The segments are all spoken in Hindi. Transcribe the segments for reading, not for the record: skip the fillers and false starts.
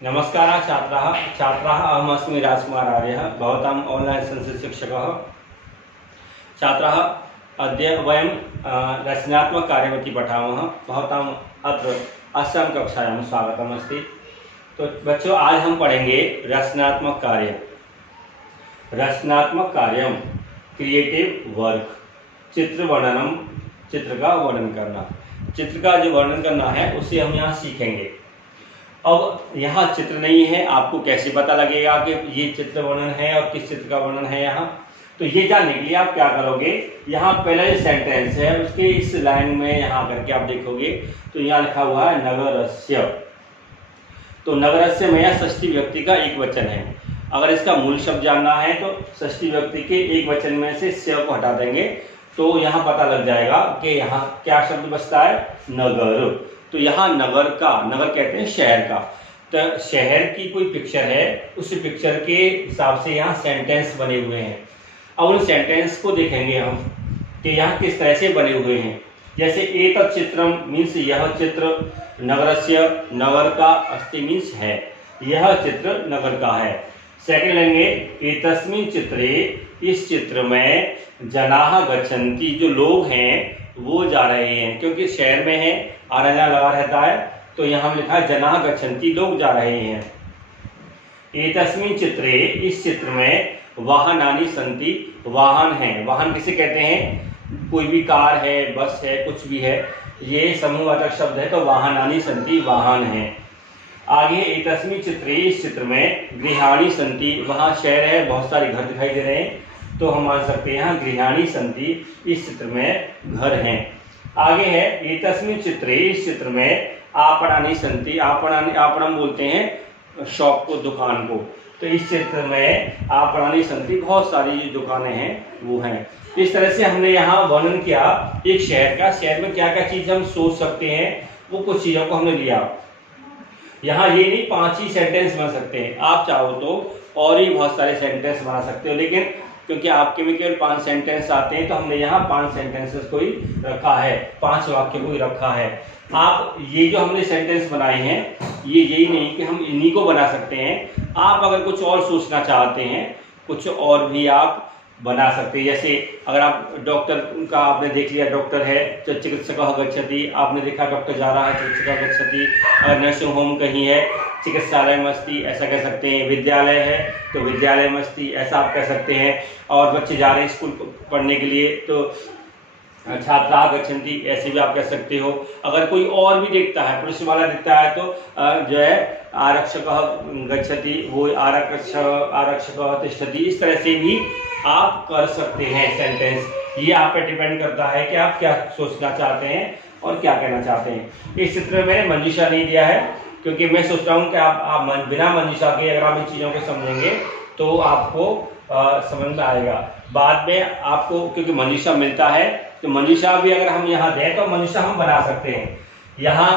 नमस्कारः छात्राः छात्राः अहमस्मि राजकुमारार्यः भवताम् ऑनलाइन संस्कृतशिक्षकः। छात्राः अद्य वयं रचनात्मककार्यमिति पठामः। भवताम् अत्र अस्यां कक्षायां स्वागतम् अस्ति। तो बच्चों, आज हम पढ़ेंगे रचनात्मक कार्य। रचनात्मक कार्यम क्रिएटिव वर्क। चित्र वर्णनम, चित्र का वर्णन करना। चित्र का जो वर्णन करना है उसे हम यहाँ सीखेंगे। अब यहाँ चित्र नहीं है, आपको कैसे पता लगेगा कि ये चित्र वर्णन है और किस चित्र का वर्णन है यहाँ? तो ये जानने के लिए आप क्या करोगे, यहाँ पहला जो सेंटेंस है उसके इस लाइन में यहाँ करके आप देखोगे तो यहाँ लिखा हुआ है नगरस्य। तो नगरस्य में यह षष्ठी व्यक्ति का एक वचन है। अगर इसका मूल शब्द जानना है तो षष्ठी व्यक्ति के एक वचन में से स्य को हटा देंगे तो यहाँ पता लग जाएगा कि यहाँ क्या शब्द बचता है, नगर। तो यहाँ नगर का, नगर कहते हैं शहर का, तो शहर की कोई पिक्चर है, उस पिक्चर के हिसाब से यहाँ सेंटेंस बने हुए हैं। अब उन सेंटेंस को देखेंगे हम कि यहाँ किस तरह से बने हुए हैं। जैसे एतत् चित्रम मीन्स यह चित्र, नगरस्य नगर का, अस्ति मीन्स है, यह चित्र नगर का है। सेकंड लेंगे एतस्मिन् चित्रे, इस चित्र में जनाः गच्छन्ति, जो लोग हैं वो जा रहे हैं, क्योंकि शहर में है, आना जाना लगा रहता है, तो यहाँ लिखा है जनाः गच्छन्ति, लोग जा रहे हैं। एतस्मिन् चित्रे, इस चित्र में वाहनानि सन्ति, वाहन हैं। वाहन किसे कहते हैं? कोई भी कार है, बस है, कुछ भी है, ये समूहवाचक शब्द है, तो वाहनानि सन्ति, वाहन हैं। आगे एतस्मिन् चित्रे, इस चित्र में गृहाणि सन्ति, वहाँ शहर है, बहुत सारे घर दिखाई दे रहे हैं, तो हम मान सकते हैं यहाँ गृहाणि सन्ति, इस चित्र में घर हैं। आगे है एतस्मिन् चित्रे, इस चित्र में आपणानि सन्ति, आपणानि, आपणम बोलते हैं शॉप को, दुकान को, तो इस चित्र में आपणानि सन्ति, बहुत सारी जो दुकानें हैं वो हैं। इस तरह से हमने यहाँ वर्णन किया एक शहर का। शहर में क्या क्या चीज़ हम सोच सकते हैं, वो कुछ चीज़ों को हमने लिया। यहाँ ये नहीं 5 ही सेंटेंस बना सकते हैं, आप चाहो तो और ही बहुत सारे सेंटेंस बना सकते हो, लेकिन क्योंकि आपके में केवल 5 सेंटेंस आते हैं तो हमने यहाँ 5 सेंटेंसेस को ही रखा है, 5 वाक्य को ही रखा है। आप ये जो हमने सेंटेंस बनाए हैं, ये यही नहीं कि हम इन्हीं को बना सकते हैं। आप अगर कुछ और सोचना चाहते हैं, कुछ और भी आप बना सकते हैं। जैसे अगर आप डॉक्टर का आपने देख लिया, डॉक्टर है तो चिकित्सकः गच्छति, आपने देखा डॉक्टर जा रहा है, चिकित्सकः गच्छति। अगर नर्सिंग होम कहीं है, चिकित्सालय मस्ती, ऐसा कह सकते हैं। विद्यालय है तो विद्यालय मस्ती, ऐसा आप कह सकते हैं। और बच्चे जा रहे हैं स्कूल पढ़ने के लिए तो छात्राः गच्छन्ति, ऐसे भी आप कह सकते हो। अगर कोई और भी देखता है, पुलिस वाला दिखता है तो जो है आरक्षकः गच्छति, वो आरक्षकः तिष्ठति, इस तरह से भी आप कर सकते हैं सेंटेंस। ये आप पे डिपेंड करता है कि आप क्या सोचना चाहते हैं और क्या कहना चाहते हैं। इस चित्र में मैंने मंजूषा नहीं दिया है क्योंकि मैं सोच रहा हूँ कि आप बिना मंजूषा के अगर आप इन चीज़ों को समझेंगे तो आपको समझ में आएगा। बाद में आपको क्योंकि मंजूषा मिलता है तो मंजूषा भी अगर हम यहाँ दें तो मंजूषा हम बना सकते हैं। यहाँ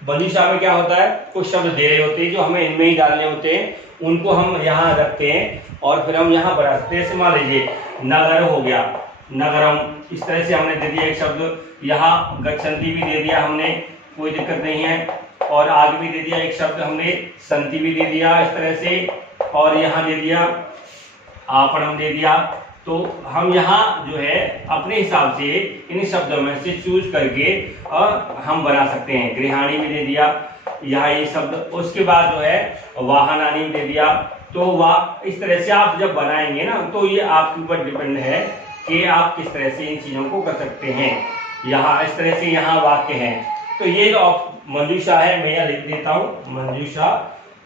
मंजूषा में क्या होता है, कुछ शब्द दे रहे होते हैं जो हमें इनमें ही डालने होते हैं, उनको हम यहाँ रखते हैं और फिर हम यहाँ बना सकते हैं। जैसे मान लीजिए नगर हो गया, नगरम, इस तरह से हमने दे दिया एक शब्द। यहाँ गच्छन्ति भी दे दिया हमने, कोई दिक्कत नहीं है। और आगे भी दे दिया एक शब्द हमने, सन्ति भी दे दिया इस तरह से, और यहाँ दे दिया आपणम दे दिया। तो हम यहाँ जो है अपने हिसाब से इन शब्दों में से चूज करके और हम बना सकते हैं। गृहाणी भी दे दिया यहाँ ये शब्द, उसके बाद जो है वाहनानी दे दिया। तो इस तरह से आप जब बनाएंगे ना तो ये आपके ऊपर डिपेंड है कि आप किस तरह से इन चीज़ों को कर सकते हैं। यहाँ इस तरह से यहाँ वाक्य है, तो ये जो मंजूषा है मैं यहाँ लिख देता हूँ मंजूषा,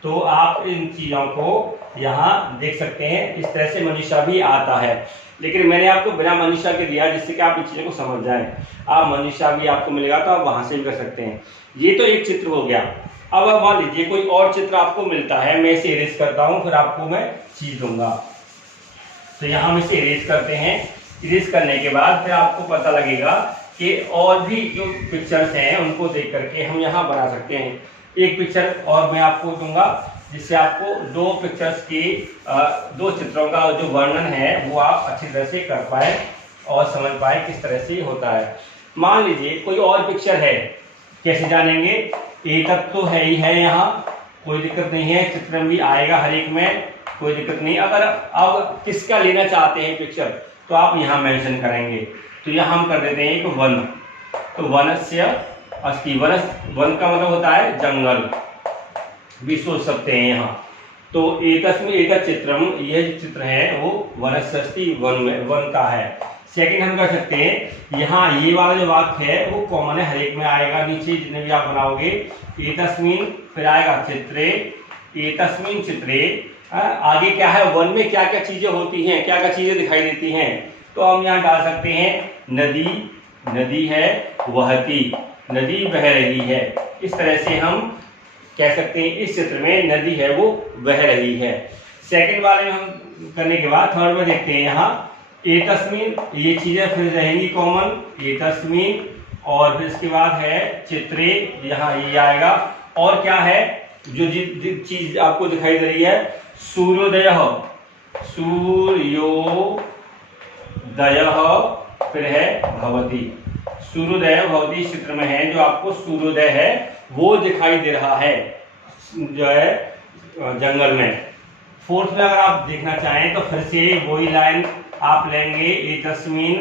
तो आप इन चीज़ों को यहाँ देख सकते हैं। इस तरह से मंजूषा भी आता है, लेकिन मैंने आपको बिना मंजूषा के दिया जिससे कि आप इन चीज़ों को समझ जाएं। आप मंजूषा भी आपको मिलेगा तो आप वहाँ से भी कर सकते हैं। ये तो एक चित्र हो गया। अब मान लीजिए कोई और चित्र आपको मिलता है, मैं इसे इरेज करता हूँ, फिर आपको मैं चीज दूंगा। तो यहाँ हम इसे इरेज करते हैं। इरेज करने के बाद फिर आपको पता लगेगा कि और भी जो पिक्चर्स हैं उनको देख करके हम यहाँ बना सकते हैं। एक पिक्चर और मैं आपको दूंगा जिससे आपको 2 पिक्चर्स की 2 चित्रों का जो वर्णन है वो आप अच्छी तरह से कर पाए और समझ पाए किस तरह से होता है। मान लीजिए कोई और पिक्चर है, कैसे जानेंगे? एकक तो है ही है, यहाँ कोई दिक्कत नहीं है, चित्र भी आएगा हर एक में, कोई दिक्कत नहीं। अगर अब किसका लेना चाहते हैं पिक्चर तो आप यहाँ मेंशन करेंगे। तो यहाँ हम कर देते हैं एक वन, तो वनस्य अस्ति, वन का मतलब होता है जंगल भी सोच सकते हैं यहाँ। तो एकस्मिन् एक चित्रम, यह जो चित्र है वो वनस्य अस्ति, वन का है। सेकंड हम कर सकते हैं, यहाँ ये वाला जो वाक्य है वो कॉमन है, हर एक में आएगा, नीचे जितने भी आप बनाओगे एतस्मिन्, फिर आएगा चित्रे, एतस्मिन् चित्रे, आगे क्या है, वन में क्या क्या चीजें होती हैं, क्या क्या चीजें दिखाई देती हैं, तो हम यहाँ डाल सकते हैं नदी, नदी है वहती, नदी बह रही है। इस तरह से हम कह सकते हैं इस चित्र में नदी है वो बह रही है। सेकंड वाले में हम करने के बाद थर्ड में देखते हैं यहाँ एतस्मिन्, ये चीजें फिर रहेंगी कॉमन, एतस्मिन्, और फिर इसके बाद है चित्रे, यहाँ ये आएगा। और क्या है जो चीज आपको दिखाई दे रही है, सूर्योदय, सूर्योदय, फिर है भवती, सूर्योदय भवती चित्र में है, जो आपको सूर्योदय है वो दिखाई दे रहा है जो है जंगल में। फोर्थ में अगर आप देखना चाहें तो फिर से वही लाइन आप लेंगे, एतस्मिन्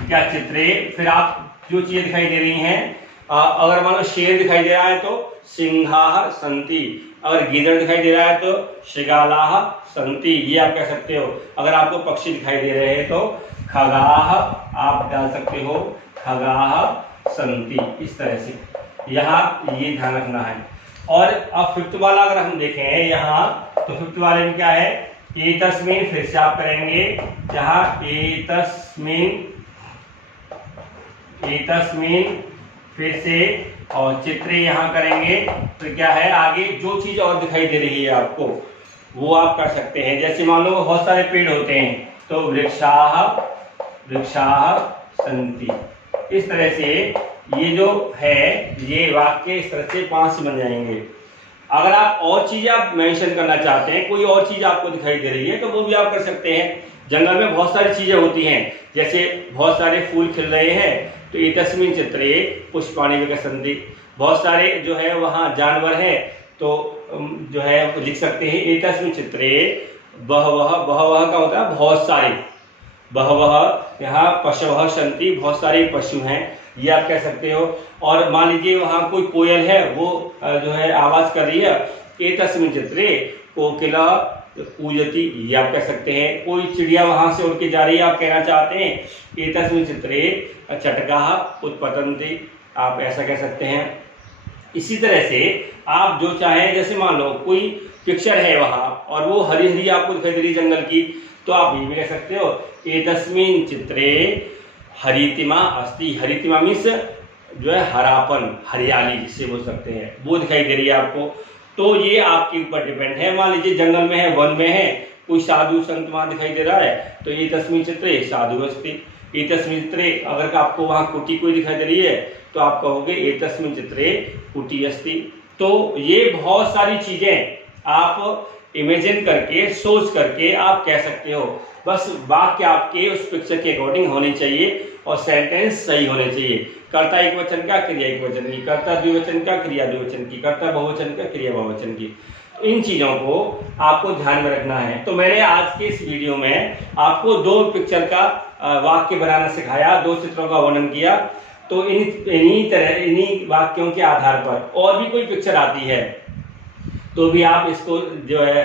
क्या चित्रे, फिर आप जो चीजें दिखाई दे रही हैं, अगर मान लो शेर दिखाई दे रहा है तो सिंहाः सन्ति, अगर गीदड़ दिखाई दे रहा है तो शृगालाः सन्ति, ये आप कह सकते हो। अगर आपको पक्षी दिखाई दे रहे हैं तो खगाः आप डाल सकते हो, खगाः सन्ति, इस तरह से यहाँ ये ध्यान रखना है। और अब फिफ्थ वाला अगर हम देखें यहाँ, तो फिफ्थ वाले में क्या है, एतस्मिन्, फिर से आप करेंगे जहाँ एतस्मिन्, एतस्मिन्, फिर से और चित्रे यहाँ करेंगे, तो क्या है आगे जो चीज और दिखाई दे रही है आपको वो आप कर सकते हैं। जैसे मान लो बहुत सारे पेड़ होते हैं तो वृक्षाः, वृक्षाः सन्ति, इस तरह से ये जो है ये वाक्य इस तरह से 5 बन जाएंगे। अगर आप और चीजें आप मेंशन करना चाहते हैं, कोई और चीज आपको दिखाई दे रही है तो वो भी आप कर सकते हैं। जंगल में बहुत सारी चीजें होती हैं, जैसे बहुत सारे फूल खिल रहे हैं तो एतस्मिन् चित्रे पुष्पाणि विकसन्ति, बहुत सारे जो है वहाँ जानवर हैं तो जो है लिख सकते हैं एतस्मिन् चित्रे बहवः, बहवः का होता है बहुत सारे, बहवः, यहाँ पशवः सन्ति, बहुत सारे पशु हैं, ये आप कह सकते हो। और मान लीजिए वहाँ कोई कोयल है वो जो है आवाज कर रही है, एतस्मिन् चित्रे कोकिला कूजति, ये आप कह सकते हैं। कोई चिड़िया वहां से उड़ के जा रही है, आप कहना चाहते हैं एतस्मिन् चित्रे चटकाः उत्पतन्ति, आप ऐसा कह सकते हैं। इसी तरह से आप जो चाहें, जैसे मान लो कोई पिक्चर है वहां और वो हरी हरी आपको दिखाई दे रही है जंगल की, तो आप ये भी कह सकते हो एतस्मिन् चित्रे हरितिमा अस्ति, हरितिमा मीन्स जो है हरापन, हरियाली जिससे बोल सकते हैं, वो दिखाई दे रही है आपको। तो ये आपके ऊपर डिपेंड है। मान लीजिए जंगल में है, वन में है, कोई साधु संत वहां दिखाई दे रहा है तो एतस्मिन् चित्रे साधु अस्ति, एतस्मिन् चित्रे अगर आपको वहां कुटी कोई दिखाई दे रही है तो आप कहोगे एतस्मिन् चित्रे कुटी अस्ति। तो ये बहुत सारी चीजें आप इमेजिन करके, सोच करके आप कह सकते हो, बस वाक्य आपके उस पिक्चर के अकॉर्डिंग होने चाहिए और सेंटेंस सही होने चाहिए। कर्ता एक वचन का, क्रिया एक वचन की, कर्ता द्विवचन का, क्रिया द्विवचन की, कर्ता बहुवचन का, क्रिया बहुवचन की, इन चीजों को आपको ध्यान में रखना है। तो मैंने आज के इस वीडियो में आपको 2 पिक्चर का वाक्य बनाना सिखाया, 2 चित्रों का वर्णन किया। तो इन्हीं वाक्यों के आधार पर और भी कोई पिक्चर आती है तो भी आप इसको जो है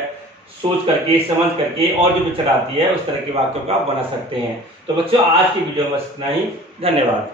सोच करके, समझ करके, और जो पिक्चर आती है उस तरह के वाक्यों का बना सकते हैं। तो बच्चों आज की वीडियो में बस इतना ही, धन्यवाद।